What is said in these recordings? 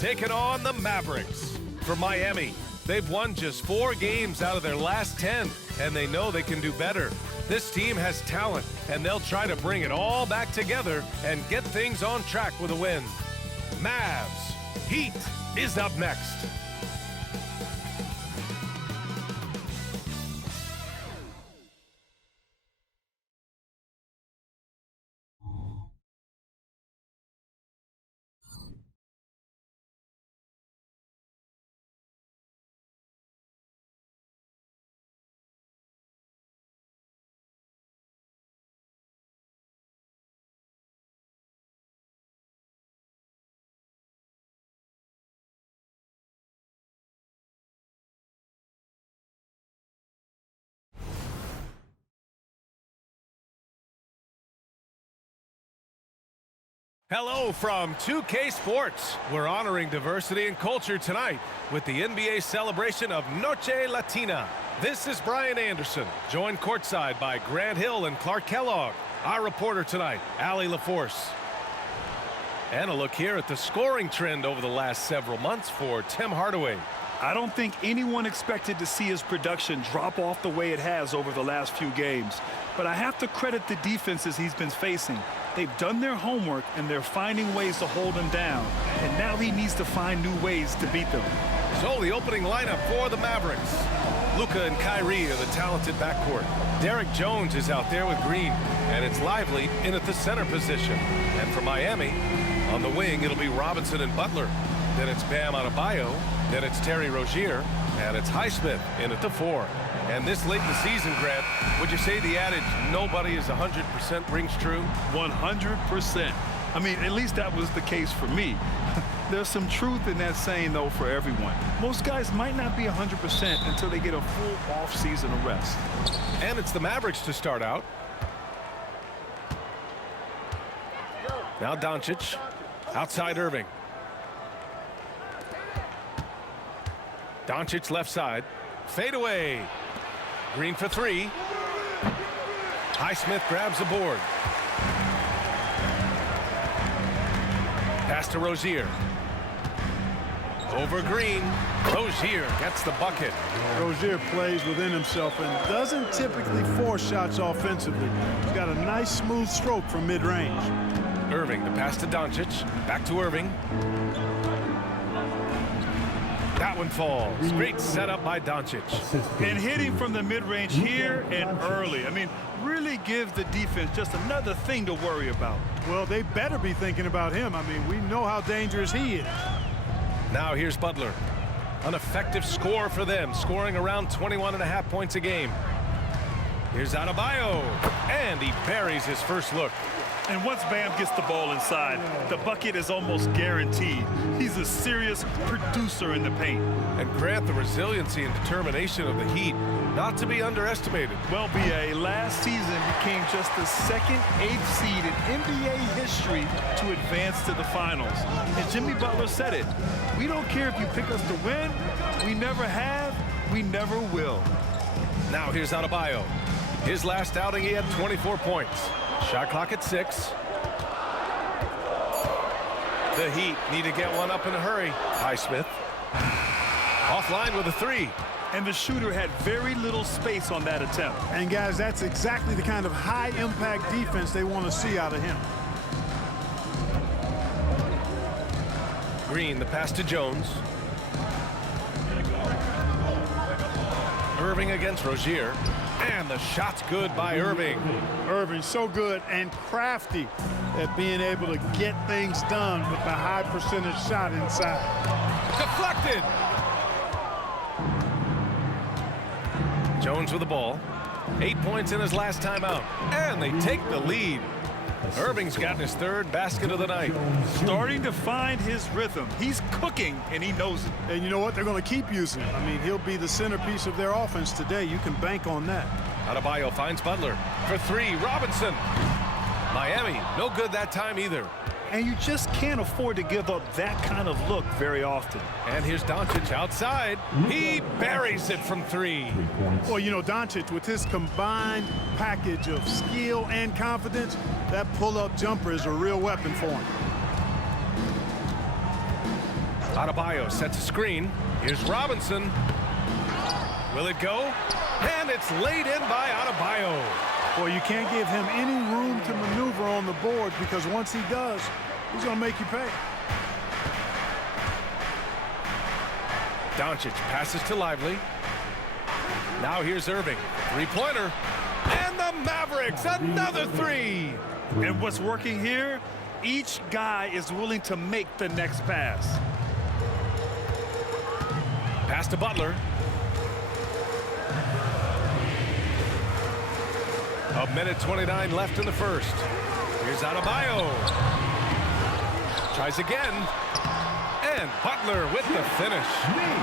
Taking on the Mavericks. For Miami, they've won just 4 games out of their last 10, and they know they can do better. This team has talent, and they'll try to bring it all back together and get things on track with a win. Mavs Heat is up next. Hello from 2K Sports. We're honoring diversity and culture tonight with the NBA celebration of Noche Latina. This is Brian Anderson, joined courtside by Grant Hill and Clark Kellogg. Our reporter tonight, Allie LaForce. And a look here at the scoring trend over the last several months for Tim Hardaway. I don't think anyone expected to see his production drop off the way it has over the last few games. But I have to credit the defenses he's been facing. They've done their homework, and they're finding ways to hold him down. And now he needs to find new ways to beat them. So the opening lineup for the Mavericks. Luka and Kyrie are the talented backcourt. Derek Jones is out there with Green, and it's Lively in at the center position. And for Miami, on the wing, it'll be Robinson and Butler. Then it's Bam Adebayo. Then it's Terry Rozier. And it's Highsmith in at the 4. And this late in the season, Grant, would you say the adage, nobody is 100% rings true? 100%. I mean, at least that was the case for me. There's some truth in that saying, though, for everyone. Most guys might not be 100% until they get a full off-season of rest. And it's the Mavericks to start out. Now Doncic, outside Irving. Doncic left side, fade away. Green for 3. Highsmith grabs the board. Pass to Rozier. Over Green. Rozier gets the bucket. Rozier plays within himself and doesn't typically force shots offensively. He's got a nice smooth stroke from mid-range. Irving, the pass to Doncic. Back to Irving. That one falls. Great setup by Doncic. And hitting from the mid-range here and early. I mean, really gives the defense just another thing to worry about. Well, they better be thinking about him. I mean, we know how dangerous he is. Now here's Butler. An effective score for them, scoring around 21.5 points a game. Here's Adebayo, and he buries his first look. And once Bam gets the ball inside, the bucket is almost guaranteed. He's a serious producer in the paint. And Grant, the resiliency and determination of the Heat, not to be underestimated. Well, B.A., last season became just the second 8th seed in NBA history to advance to the finals. And Jimmy Butler said it. We don't care if you pick us to win. We never have. We never will. Now here's Adebayo. His last outing, he had 24 points. Shot clock at 6. The Heat need to get one up in a hurry. Highsmith. Offline with a 3. And the shooter had very little space on that attempt. And, guys, that's exactly the kind of high-impact defense they want to see out of him. Green, the pass to Jones. Irving against Rozier. And the shot's good by Irving. Irving so good and crafty at being able to get things done with the high percentage shot inside. Deflected. Jones with the ball. 8 points in his last time out. And they take the lead. Irving's gotten his 3rd basket of the night. Starting to find his rhythm. He's cooking, and he knows it. And you know what? They're going to keep using him. I mean, he'll be the centerpiece of their offense today. You can bank on that. Adebayo finds Butler. For 3, Robinson. Miami, no good that time either. And you just can't afford to give up that kind of look very often. And here's Doncic outside. He buries it from 3. Well, you know, Doncic, with his combined package of skill and confidence, that pull-up jumper is a real weapon for him. Adebayo sets a screen. Here's Robinson. Will it go? And it's laid in by Adebayo. Boy, you can't give him any room to maneuver on the board because once he does, he's going to make you pay. Doncic passes to Lively. Now here's Irving. Three-pointer. And the Mavericks, another three. And what's working here, each guy is willing to make the next pass. Pass to Butler. A minute 29 left in the first. Here's Adebayo. Tries again. And Butler with the finish.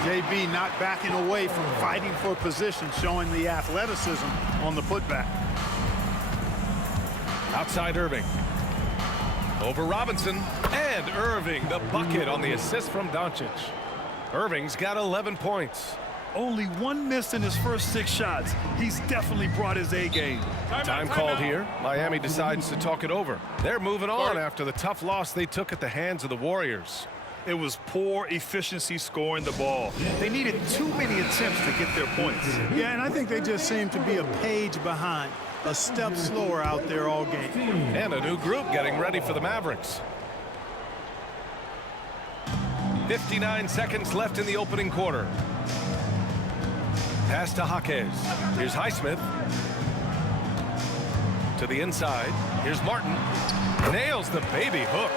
JB not backing away from fighting for position, showing the athleticism on the putback. Outside Irving. Over Robinson. And Irving, the bucket on the assist from Doncic. Irving's got 11 points. Only one miss in his first 6 shots. He's definitely brought his A game. Time called here. Miami decides to talk it over. They're moving on after the tough loss they took at the hands of the Warriors. It was poor efficiency scoring the ball. They needed too many attempts to get their points. Yeah, and I think they just seem to be a page behind, a step slower out there all game. And a new group getting ready for the Mavericks. 59 seconds left in the opening quarter. Pass to Jaquez. Here's Highsmith. To the inside. Here's Martin. Nails the baby hook.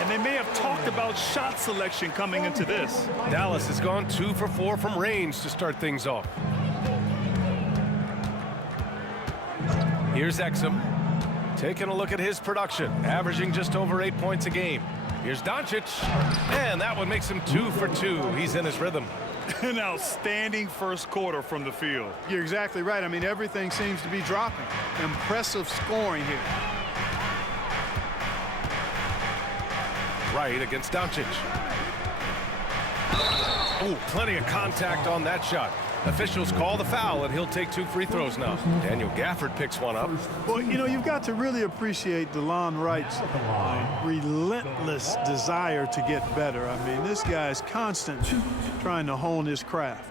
And they may have talked about shot selection coming into this. Dallas has gone 2 for 4 from range to start things off. Here's Exum. Taking a look at his production. Averaging just over 8 points a game. Here's Doncic. And that one makes him 2 for 2. He's in his rhythm. An outstanding first quarter from the field. You're exactly right. I mean, everything seems to be dropping. Impressive scoring here. Right against Doncic. Oh, plenty of contact on that shot. Officials call the foul, and he'll take 2 free throws now. Daniel Gafford picks one up. Well, you know, you've got to really appreciate DeLon Wright's relentless desire to get better. I mean, this guy's constant trying to hone his craft.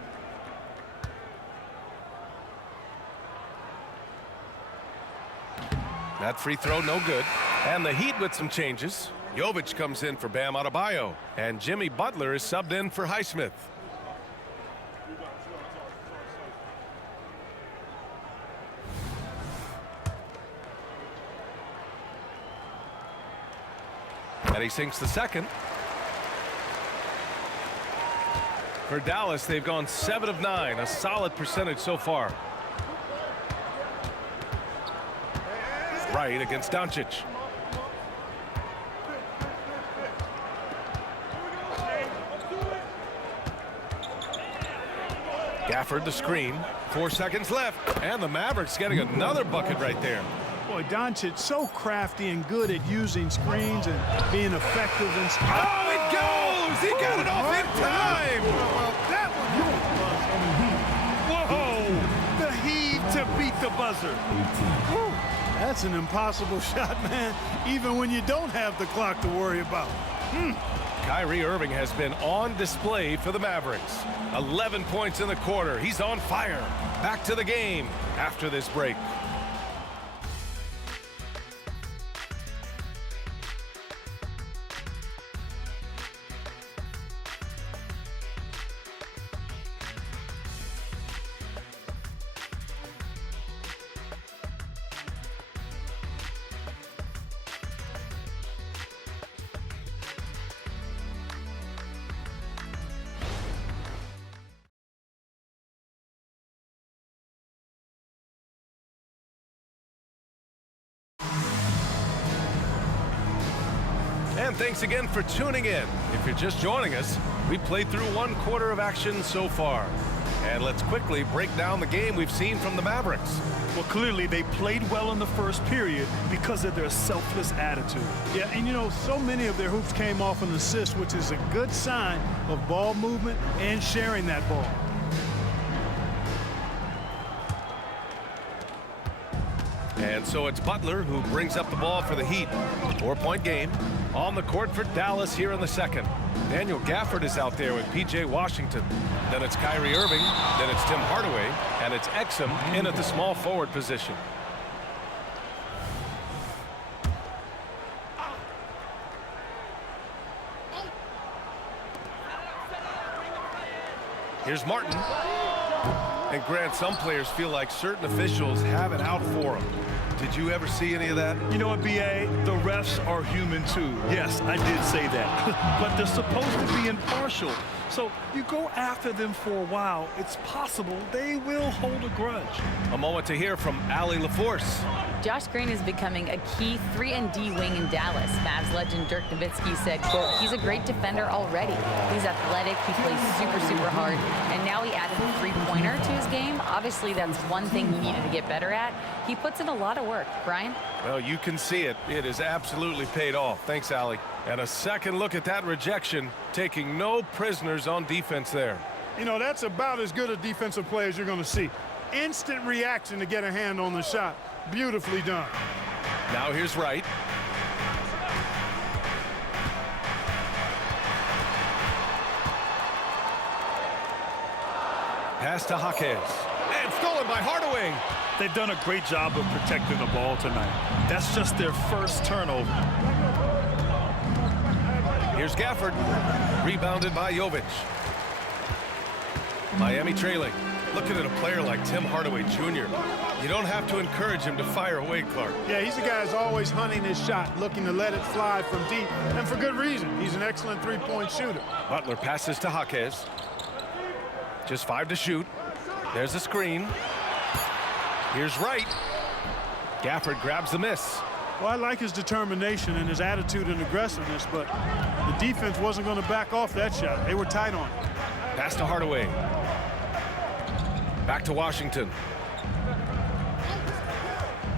That free throw, no good. And the Heat with some changes. Jovic comes in for Bam Adebayo, and Jimmy Butler is subbed in for Highsmith. And he sinks the second. For Dallas, they've gone 7 of 9, a solid percentage so far. Right against Doncic. Gafford the screen. 4 seconds left. And the Mavericks getting another bucket right there. Boy, Doncic so crafty and good at using screens and being effective. Oh, it goes! He got it off in time! Well, that Whoa! The heave to beat the buzzer. Whew. That's an impossible shot, man, even when you don't have the clock to worry about. Kyrie Irving has been on display for the Mavericks. 11 points in the quarter. He's on fire. Back to the game after this break. And thanks again for tuning in. If you're just joining us, we played through 1 quarter of action so far. And let's quickly break down the game we've seen from the Mavericks. Well, clearly they played well in the first period because of their selfless attitude. Yeah, and you know, so many of their hoops came off an assist, which is a good sign of ball movement and sharing that ball. And so it's Butler who brings up the ball for the Heat. 4-point game on the court for Dallas here in the second. Daniel Gafford is out there with P.J. Washington. Then it's Kyrie Irving. Then it's Tim Hardaway. And it's Exum in at the small forward position. Here's Martin. And Grant, some players feel like certain officials have it out for them. Did you ever see any of that? You know what, B.A.? The refs are human, too. Yes, I did say that. But they're supposed to be impartial. So you go after them for a while, it's possible they will hold a grudge. A moment to hear from Allie LaForce. Josh Green is becoming a key 3-and-D wing in Dallas. Mavs legend Dirk Nowitzki said, quote, he's a great defender already. He's athletic, he plays super, super hard, and now he added a three-pointer to his game. Obviously, that's one thing he needed to get better at. He puts in a lot of work. Brian? Well, you can see it. It has absolutely paid off. Thanks, Allie. And a second look at that rejection, taking no prisoners on defense there. You know, that's about as good a defensive play as you're going to see. Instant reaction to get a hand on the shot. Beautifully done. Now here's Wright. Pass to Jaquez. And stolen by Hardaway. They've done a great job of protecting the ball tonight. That's just their first turnover. Here's Gafford. Rebounded by Jovic. Miami trailing. Looking at a player like Tim Hardaway Jr. You don't have to encourage him to fire away, Clark. Yeah, he's a guy who's always hunting his shot, looking to let it fly from deep, and for good reason. He's an excellent three-point shooter. Butler passes to Jaquez. Just 5 to shoot. There's a screen. Here's Wright. Gafford grabs the miss. Well, I like his determination and his attitude and aggressiveness, but the defense wasn't going to back off that shot. They were tight on it. Pass to Hardaway. Back to Washington.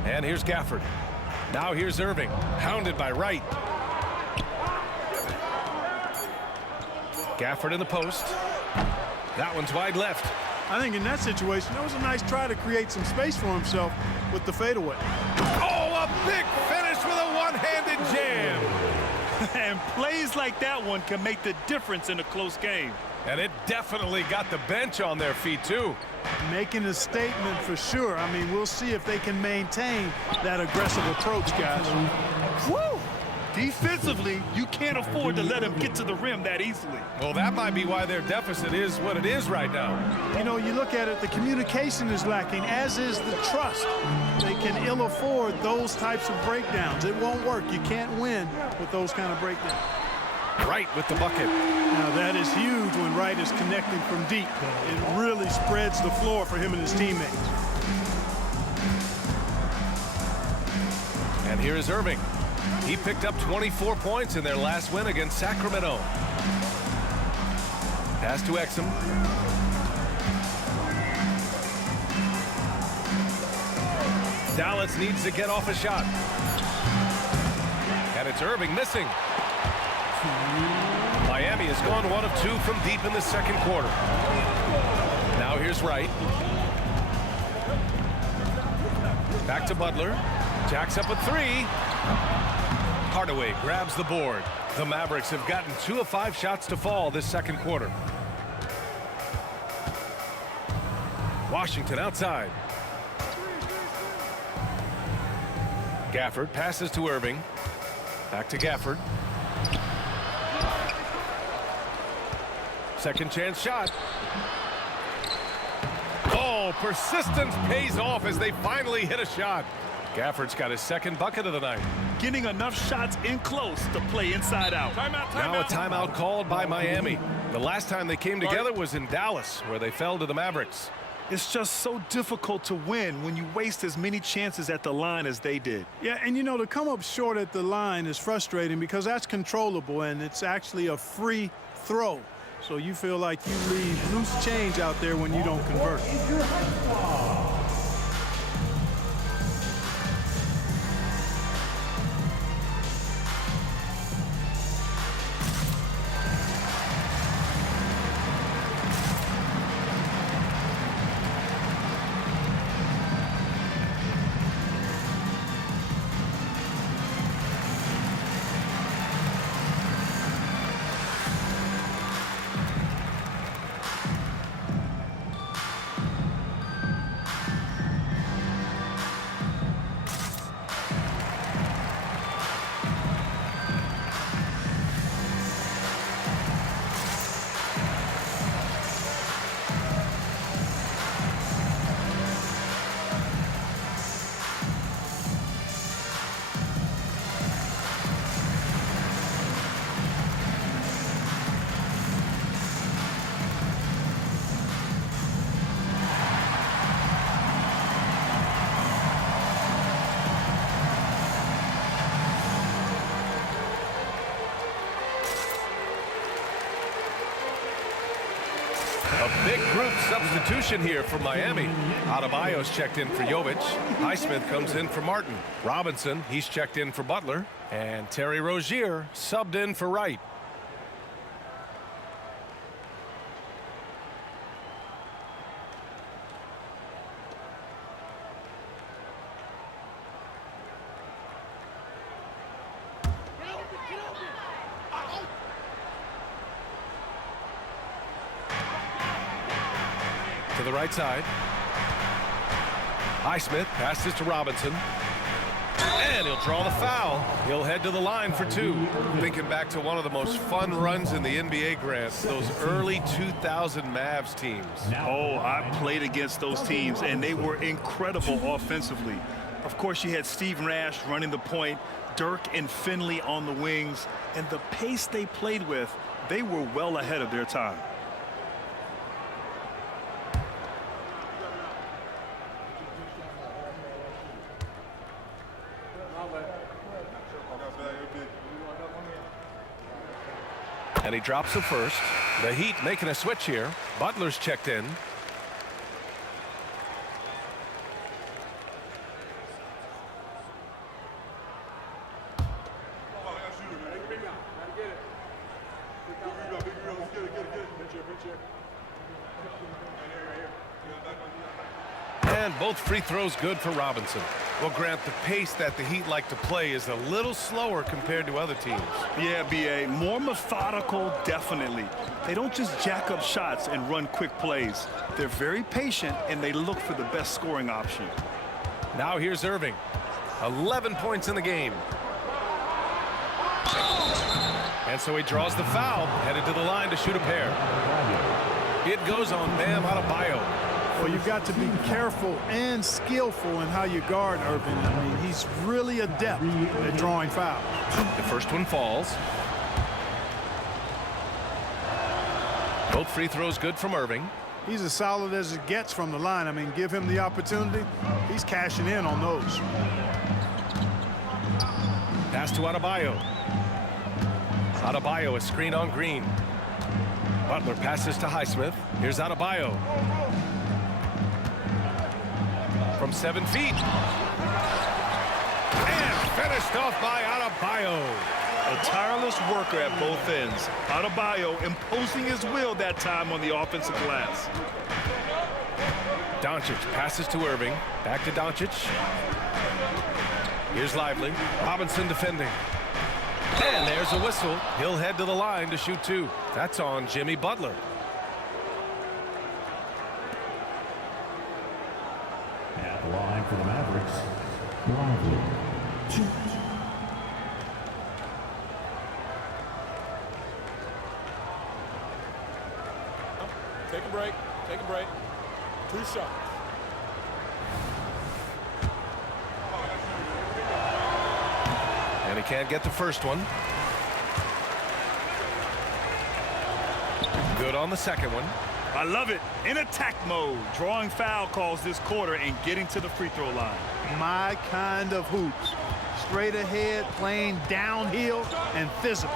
And here's Gafford. Now here's Irving. Hounded by Wright. Gafford in the post. That one's wide left. I think in that situation, it was a nice try to create some space for himself with the fadeaway. Oh, a big finish with a one-handed jam. And plays like that one can make the difference in a close game. And it definitely got the bench on their feet, too. Making a statement for sure. I mean, we'll see if they can maintain that aggressive approach, guys. Woo! Defensively, you can't afford to let him get to the rim that easily. Well, that might be why their deficit is what it is right now. You know, you look at it, the communication is lacking, as is the trust. They can ill afford those types of breakdowns. It won't work. You can't win with those kind of breakdowns. Wright with the bucket. Now, that is huge when Wright is connecting from deep. It really spreads the floor for him and his teammates. And here is Irving. He picked up 24 points in their last win against Sacramento. Pass to Exum. Dallas needs to get off a shot. And it's Irving missing. Miami has gone 1 of 2 from deep in the second quarter. Now here's Wright. Back to Butler. Jacks up a 3. Hardaway grabs the board. The Mavericks have gotten 2 of 5 shots to fall this second quarter. Washington outside. Gafford passes to Irving. Back to Gafford. Second chance shot. Oh, persistence pays off as they finally hit a shot. Gafford's got his second bucket of the night. Getting enough shots in close to play inside out. Now a timeout called by Miami. The last time they came together was in Dallas, where they fell to the Mavericks. It's just so difficult to win when you waste as many chances at the line as they did. Yeah, and you know, to come up short at the line is frustrating because that's controllable and it's actually a free throw. So you feel like you leave loose change out there when you don't convert. A big group substitution here for Miami. Adebayo's checked in for Jovic. Highsmith comes in for Martin. Robinson, he's checked in for Butler. And Terry Rozier subbed in for Wright. To the right side. Highsmith passes to Robinson. And he'll draw the foul. He'll head to the line for two. Thinking back to one of the most fun runs in the NBA, Grant, those early 2000 Mavs teams. Oh, I played against those teams, and they were incredible offensively. Of course, you had Steve Nash running the point, Dirk and Finley on the wings, and the pace they played with, they were well ahead of their time. And he drops the first. The Heat making a switch here. Butler's checked in. And both free throws good for Robinson. Well, Grant, the pace that the Heat like to play is a little slower compared to other teams. Yeah, B.A., more methodical, definitely. They don't just jack up shots and run quick plays. They're very patient, and they look for the best scoring option. Now here's Irving. 11 points in the game. And so he draws the foul, headed to the line to shoot a pair. It goes on Bam Adebayo. Well, you've got to be careful and skillful in how you guard Irving. I mean, he's really adept at drawing fouls. The first one falls. Both free throws good from Irving. He's as solid as it gets from the line. I mean, give him the opportunity. He's cashing in on those. Pass to Adebayo. Adebayo, a screen on Green. Butler passes to Highsmith. Here's Adebayo. From 7 feet. And finished off by Adebayo. A tireless worker at both ends. Adebayo imposing his will that time on the offensive glass. Doncic passes to Irving. Back to Doncic. Here's Lively. Robinson defending. And there's a whistle. He'll head to the line to shoot two. That's on Jimmy Butler. At the line for the Mavericks, Lively. Take a break. Take a break. 2 shots. And he can't get the first one. Good on the second one. I love it. In attack mode. Drawing foul calls this quarter and getting to the free throw line. My kind of hoops. Straight ahead, playing downhill, and physical.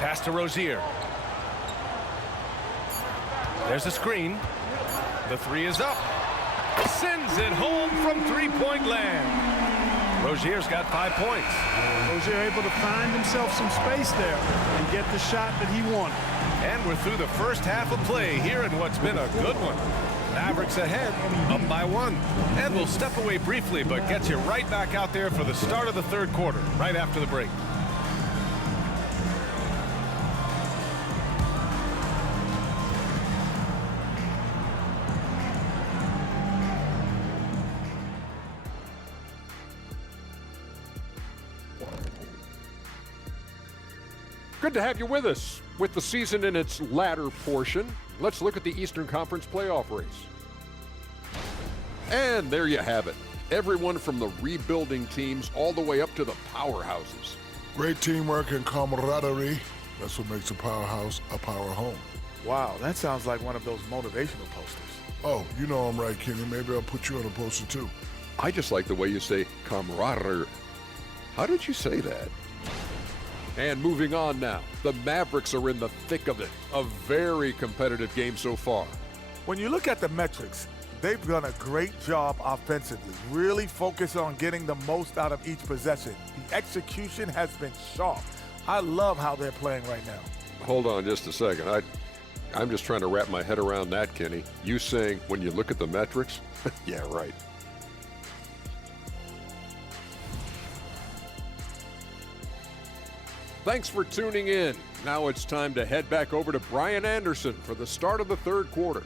Pass to Rozier. There's a screen. The three is up. Sends it home from three-point land. Rozier's got 5 points. Rozier able to find himself some space there and get the shot that he wanted. And we're through the first half of play here in what's been a good one. Mavericks ahead, up by 1. And we'll step away briefly, but get you right back out there for the start of the third quarter, right after the break. Good to have you with us. With the season in its latter portion, let's look at the Eastern Conference playoff race. And there you have it. Everyone from the rebuilding teams all the way up to the powerhouses. Great teamwork and camaraderie. That's what makes a powerhouse a power home. Wow, that sounds like one of those motivational posters. Oh, you know I'm right, Kenny. Maybe I'll put you on a poster too. I just like the way you say camaraderie. How did you say that? And moving on now, the Mavericks are in the thick of it. A very competitive game so far. When you look at the metrics, they've done a great job offensively, really focus on getting the most out of each possession. The execution has been sharp. I love how they're playing right now. Hold on just a second. I'm just trying to wrap my head around that, Kenny. You saying when you look at the metrics? Yeah, right. Thanks for tuning in. Now it's time to head back over to Brian Anderson for the start of the third quarter.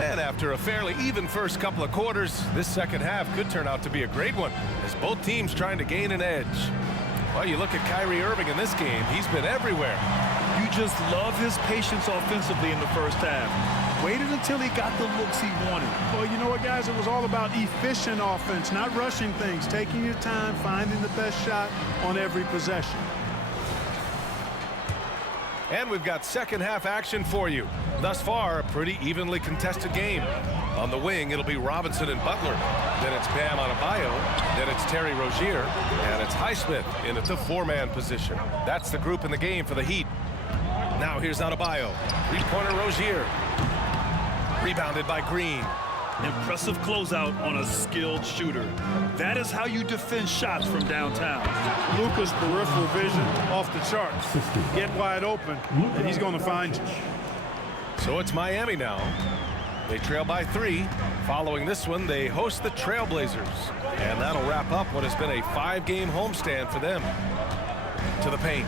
And after a fairly even first couple of quarters, this second half could turn out to be a great one, as both teams trying to gain an edge. Well, you look at Kyrie Irving in this game, he's been everywhere. You just love his patience offensively in the first half. Waited until he got the looks he wanted. Well, you know what, guys? It was all about efficient offense, not rushing things, taking your time, finding the best shot on every possession. And we've got second half action for you. Thus far, a pretty evenly contested game. On the wing, it'll be Robinson and Butler. Then it's Bam Adebayo. Then it's Terry Rozier. And it's Highsmith in at the four-man position. That's the group in the game for the Heat. Now here's Adebayo. Three-pointer Rozier. Rebounded by Green. Impressive closeout on a skilled shooter. That is how you defend shots from downtown. Luka's peripheral vision off the charts. Get wide open, and he's going to find you. So it's Miami now. They trail by 3. Following this one, they host the Trailblazers. And that'll wrap up what has been a 5-game homestand for them. To the paint.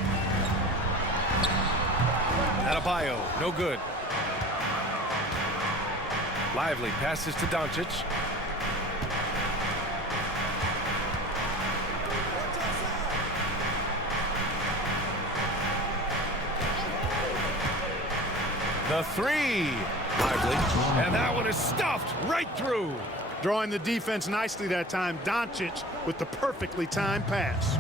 Adebayo, no good. Lively passes to Doncic. The three. Lively. And that one is stuffed right through. Drawing the defense nicely that time. Doncic with the perfectly timed pass.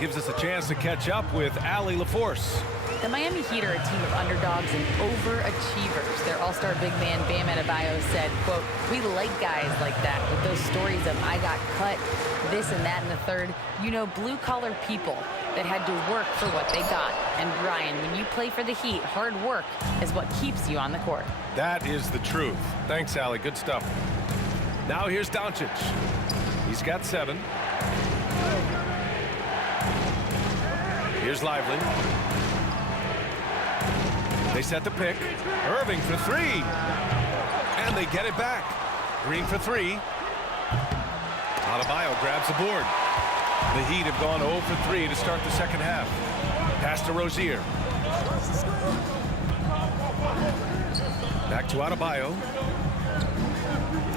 Gives us a chance to catch up with Allie LaForce. The Miami Heat are a team of underdogs and overachievers. Their all-star big man, Bam Adebayo, said, quote, "We like guys like that with those stories of I got cut, this and that in the third. You know, blue-collar people that had to work for what they got. And Brian, when you play for the Heat, hard work is what keeps you on the court." That is the truth. Thanks, Allie. Good stuff. Now here's Doncic. He's got 7. Here's Lively. They set the pick. Irving for 3. And they get it back. Green for 3. Adebayo grabs the board. The Heat have gone 0 for 3 to start the second half. Pass to Rozier. Back to Adebayo.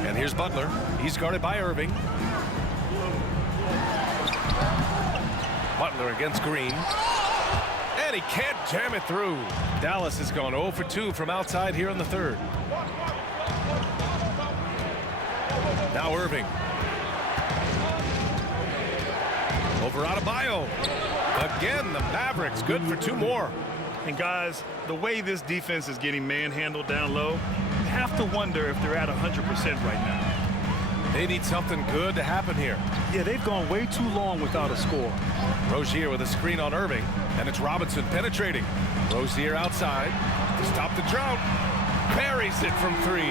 And here's Butler. He's guarded by Irving. Butler against Green. And he can't jam it through. Dallas has gone 0 for 2 from outside here in the third. Now Irving. Over Adebayo. Again, the Mavericks good for 2 more. And guys, the way this defense is getting manhandled down low, you have to wonder if they're at 100% right now. They need something good to happen here. Yeah, they've gone way too long without a score. Rozier with a screen on Irving, and it's Robinson penetrating. Rozier outside to stop the drought. Parries it from 3.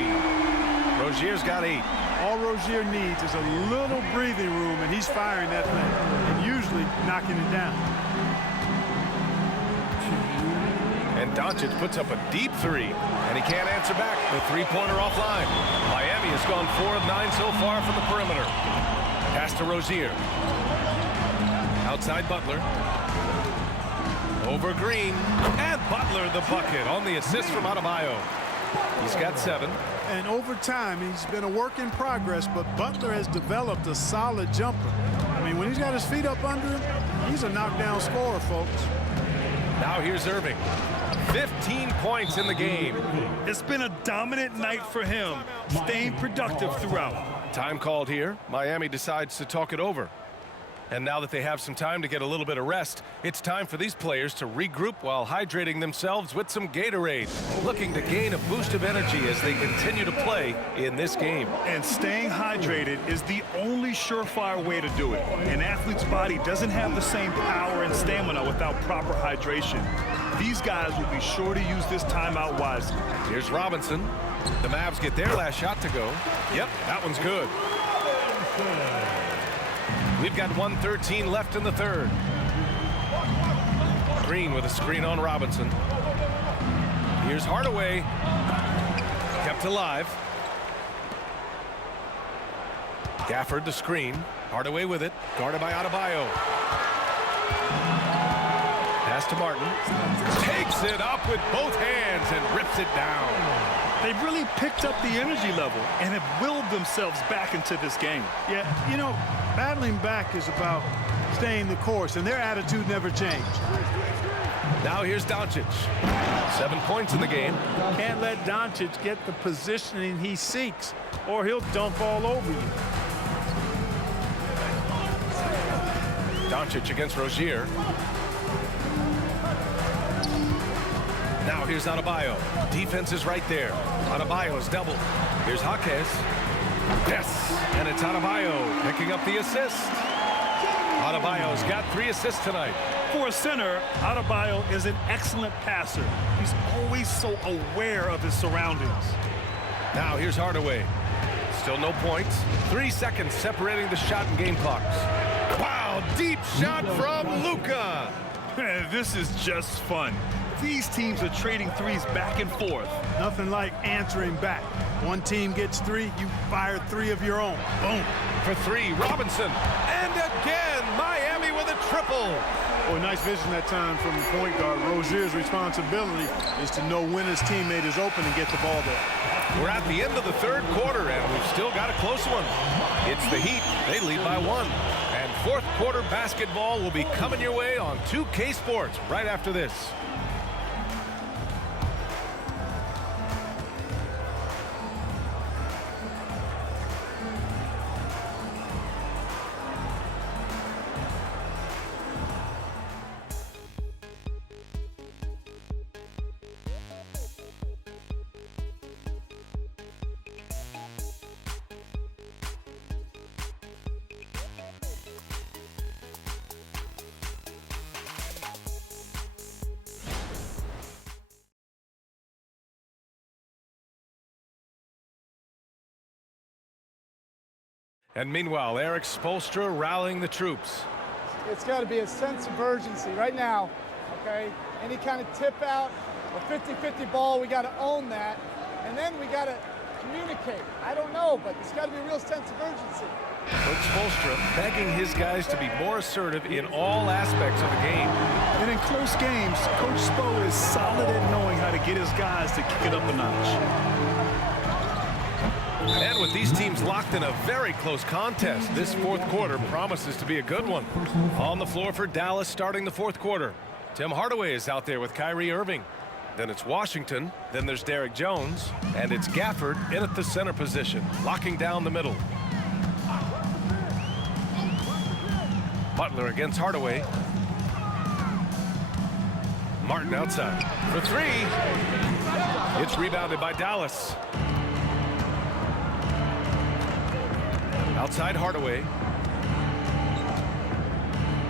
Rozier's got 8. All Rozier needs is a little breathing room, and he's firing that thing, and usually knocking it down. And Doncic puts up a deep 3, and he can't answer back. The three-pointer offline. Miami has gone 4 of 9 so far from the perimeter. Pass to Rozier. Outside Butler. Over Green. And Butler the bucket on the assist from Adebayo. He's got 7. And over time, he's been a work in progress, but Butler has developed a solid jumper. I mean, when he's got his feet up under him, he's a knockdown scorer, folks. Now here's Irving. 15 points in the game. It's been a dominant night for him, staying productive throughout. Time called here. Miami decides to talk it over. And now that they have some time to get a little bit of rest, it's time for these players to regroup while hydrating themselves with some Gatorade, looking to gain a boost of energy as they continue to play in this game. And staying hydrated is the only surefire way to do it. An athlete's body doesn't have the same power and stamina without proper hydration. These guys will be sure to use this timeout wisely. Here's Robinson. The Mavs get their last shot to go. Yep, that one's good. We've got 1:13 left in the third. Green with a screen on Robinson. Here's Hardaway. Kept alive. Gafford the screen. Hardaway with it. Guarded by Adebayo. Pass to Martin. Takes it up with both hands and rips it down. They've really picked up the energy level and have willed themselves back into this game. Yeah, you know, battling back is about staying the course, and their attitude never changed. Now here's Doncic. 7 points in the game. Can't let Doncic get the positioning he seeks, or he'll dump all over you. Doncic against Rozier. Now here's Adebayo. Defense is right there. Adebayo is doubled. Here's Jaquez. Yes, and it's Adebayo picking up the assist. Adebayo's got 3 assists tonight. For a center, Adebayo is an excellent passer. He's always so aware of his surroundings. Now here's Hardaway. Still no points. 3 seconds separating the shot and game clocks. Wow, deep shot from Luka. This is just fun. These teams are trading threes back and forth. Nothing like answering back. One team gets 3, you fire 3 of your own. Boom. For 3, Robinson. And again, Miami with a triple. Boy, nice vision that time from the point guard. Rozier's responsibility is to know when his teammate is open and get the ball there. We're at the end of the third quarter, and we've still got a close one. It's the Heat. They lead by 1. And fourth quarter basketball will be coming your way on 2K Sports right after this. And meanwhile, Eric Spoelstra rallying the troops. It's got to be a sense of urgency right now, okay? Any kind of tip out, a 50-50 ball, we got to own that. And then we got to communicate. I don't know, but it's got to be a real sense of urgency. Coach Spoelstra begging his guys to be more assertive in all aspects of the game. And in close games, Coach Spo is solid at knowing how to get his guys to kick it up a notch. And with these teams locked in a very close contest, this fourth quarter promises to be a good one. On the floor for Dallas starting the fourth quarter. Tim Hardaway is out there with Kyrie Irving. Then it's Washington. Then there's Derek Jones. And it's Gafford in at the center position, locking down the middle. Butler against Hardaway. Martin outside for 3. It's rebounded by Dallas. Outside Hardaway.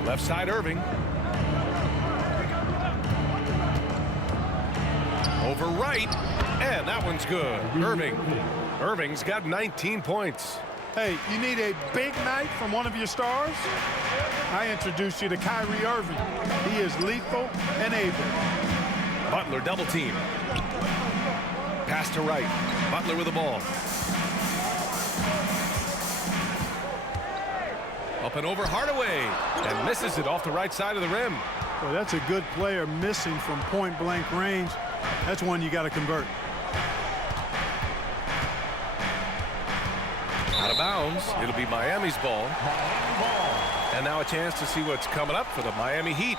Left side Irving. Over right. And that one's good. Irving's got 19 points. Hey, you need a big night from one of your stars? I introduce you to Kyrie Irving. He is lethal and able. Butler double team. Pass to right. Butler with the ball. Up and over Hardaway, and misses it off the right side of the rim. Well, that's a good player missing from point-blank range. That's one you got to convert. Out of bounds. It'll be Miami's ball. And now a chance to see what's coming up for the Miami Heat.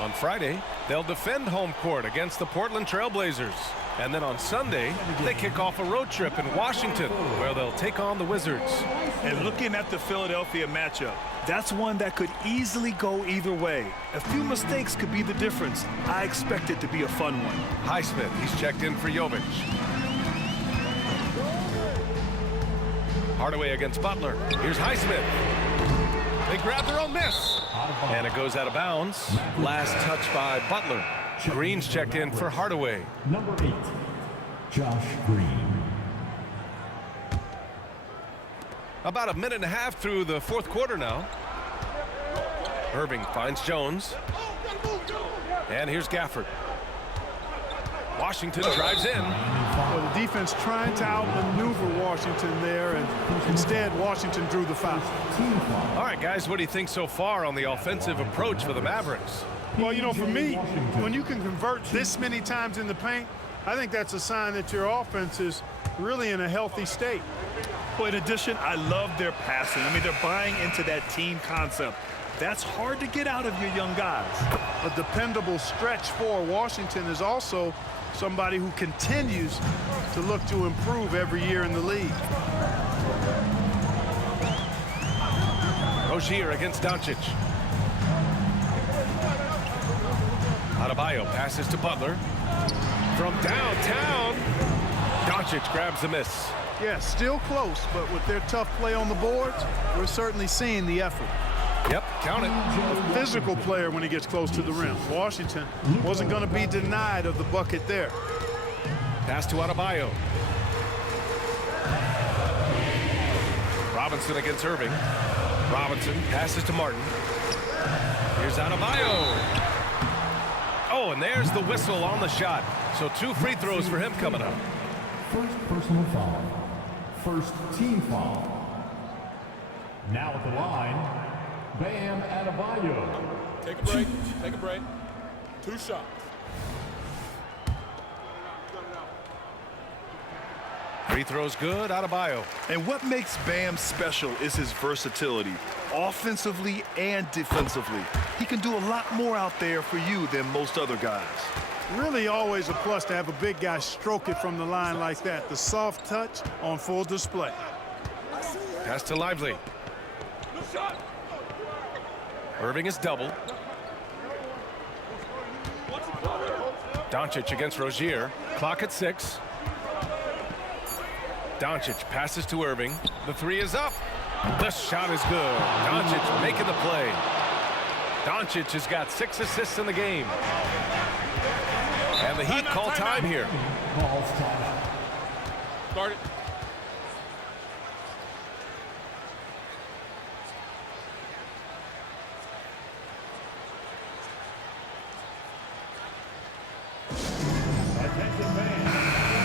On Friday, they'll defend home court against the Portland Trail Blazers. And then on Sunday, they kick off a road trip in Washington, where they'll take on the Wizards. And looking at the Philadelphia matchup, that's one that could easily go either way. A few mistakes could be the difference. I expect it to be a fun one. Highsmith, he's checked in for Jovic. Hardaway against Butler. Here's Highsmith. They grab their own miss. And it goes out of bounds. Last touch by Butler. Green's checked in for Hardaway. Number 8, Josh Green. About a minute and a half through the fourth quarter now. Irving finds Jones. And here's Gafford. Washington drives in. Well, the defense trying to outmaneuver Washington there, and instead Washington drew the foul. All right, guys, what do you think so far on the offensive approach for the Mavericks? Well, you know, for me, when you can convert this many times in the paint, I think that's a sign that your offense is really in a healthy state. Well, in addition, I love their passing. I mean, they're buying into that team concept. That's hard to get out of your young guys. A dependable stretch for Washington is also somebody who continues to look to improve every year in the league. Rozier against Doncic. Adebayo passes to Butler. From downtown, Doncic grabs the miss. Yeah, still close, but with their tough play on the boards, we're certainly seeing the effort. Yep, count it. A physical player when he gets close to the rim. Washington wasn't going to be denied of the bucket there. Pass to Adebayo. Robinson against Irving. Robinson passes to Martin. Here's Adebayo. Oh, and there's the whistle on the shot. So 2 free throws for him coming up. First personal foul. First team foul. Now at the line, Bam Adebayo. Take a break. Take a break. 2 shots. Free throws good, Adebayo. And what makes Bam special is his versatility, offensively and defensively. He can do a lot more out there for you than most other guys. Really always a plus to have a big guy stroke it from the line like that. The soft touch on full display. Pass to Lively. Irving is double. Doncic against Rozier. Clock at 6. Doncic passes to Irving. The 3 is up. The shot is good. Doncic making the play. Doncic has got 6 assists in the game. And the Heat call time here. Calls time. Start it.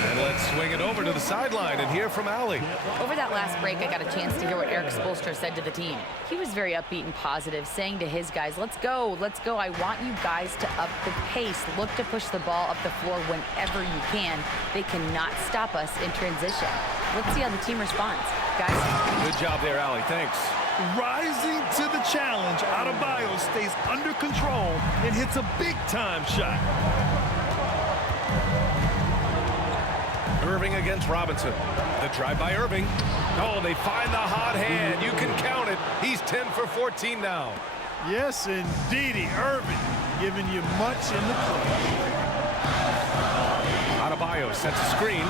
And let's swing it over to the sideline and hear from Allie. Over that last break, I got a chance to hear what Eric Spoelstra said to the team. He was very upbeat and positive, saying to his guys, let's go, let's go. I want you guys to up the pace. Look to push the ball up the floor whenever you can. They cannot stop us in transition. Let's see how the team responds. Guys. Good job there, Allie. Thanks. Rising to the challenge, Adebayo stays under control and hits a big-time shot. Irving against Robinson. The drive by Irving. Oh, they find the hot hand. You can count it. He's 10 for 14 now. Yes, indeedy. Irving giving you much in the play. Adebayo sets a screen.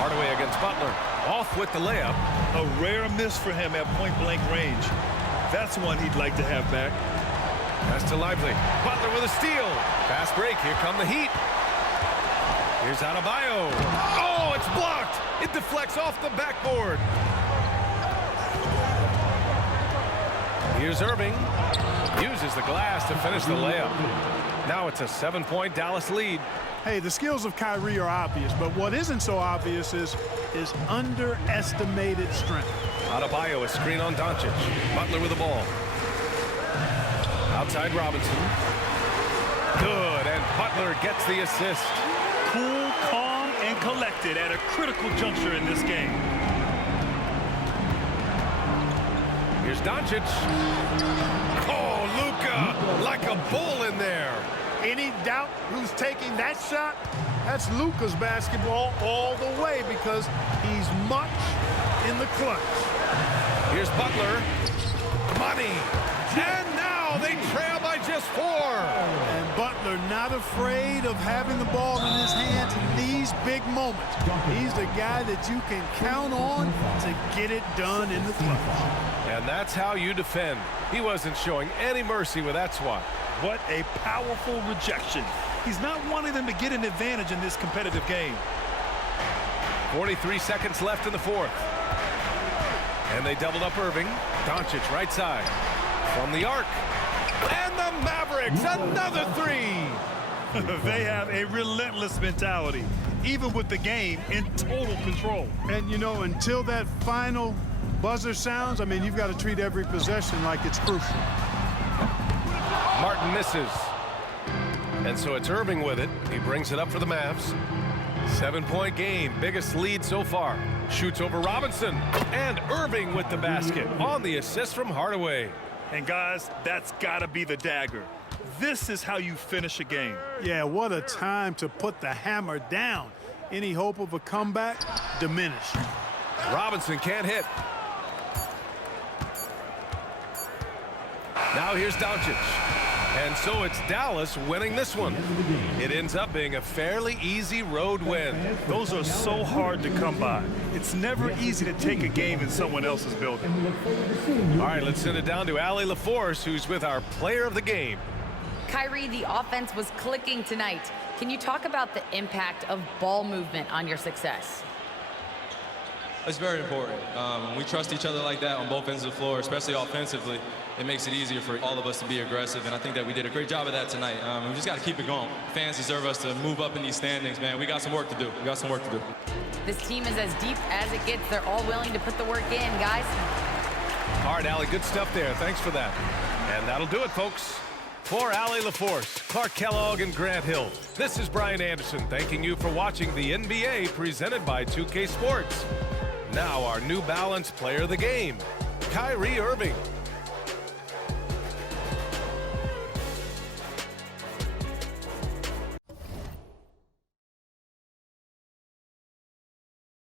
Hardaway against Butler. Off with the layup. A rare miss for him at point-blank range. That's one he'd like to have back. Pass to Lively. Butler with a steal. Fast break. Here come the Heat. Here's Adebayo. Oh, it's blocked. It deflects off the backboard. Here's Irving. Uses the glass to finish the layup. Now it's a 7-point Dallas lead. Hey, the skills of Kyrie are obvious, but what isn't so obvious is his underestimated strength. Adebayo, a screen on Doncic. Butler with the ball. Outside Robinson. Good, and Butler gets the assist. Cool, calm, and collected at a critical juncture in this game. Here's Doncic. Oh, Luka, like a bull in there. Any doubt who's taking that shot? That's Luka's basketball all the way because he's much in the clutch. Here's Butler. Money. And now they trail by just 4. And Butler not afraid of having the ball in his hands in these big moments. He's the guy that you can count on to get it done in the clutch. And that's how you defend. He wasn't showing any mercy with that swat. What a powerful rejection. He's not wanting them to get an advantage in this competitive game. 43 seconds left in the 4th. And they doubled up Irving. Doncic right side. From the arc. And the Mavericks, another 3. They have a relentless mentality, even with the game in total control. And, you know, until that final buzzer sounds, I mean, you've got to treat every possession like it's crucial. Martin misses. And so it's Irving with it. He brings it up for the Mavs. 7-point game, biggest lead so far. Shoots over Robinson. And Irving with the basket on the assist from Hardaway. And guys, that's got to be the dagger. This is how you finish a game. Yeah, what a time to put the hammer down. Any hope of a comeback diminished. Robinson can't hit. Now here's Doncic. And so it's Dallas winning this one. It ends up being a fairly easy road win. Those are so hard to come by. It's never easy to take a game in someone else's building. All right, let's send it down to Allie LaForce, who's with our player of the game. Kyrie, the offense was clicking tonight. Can you talk about the impact of ball movement on your success? It's very important. When we trust each other like that on both ends of the floor, especially offensively, it makes it easier for all of us to be aggressive, and I think that we did a great job of that tonight. We just got to keep it going. Fans deserve us to move up in these standings, man. We got some work to do. We got some work to do. This team is as deep as it gets. They're all willing to put the work in, guys. All right, Allie, good stuff there. Thanks for that. And that'll do it, folks. For Allie LaForce, Clark Kellogg, and Grant Hill, this is Brian Anderson thanking you for watching the NBA presented by 2K Sports. Now our New Balance player of the game, Kyrie Irving.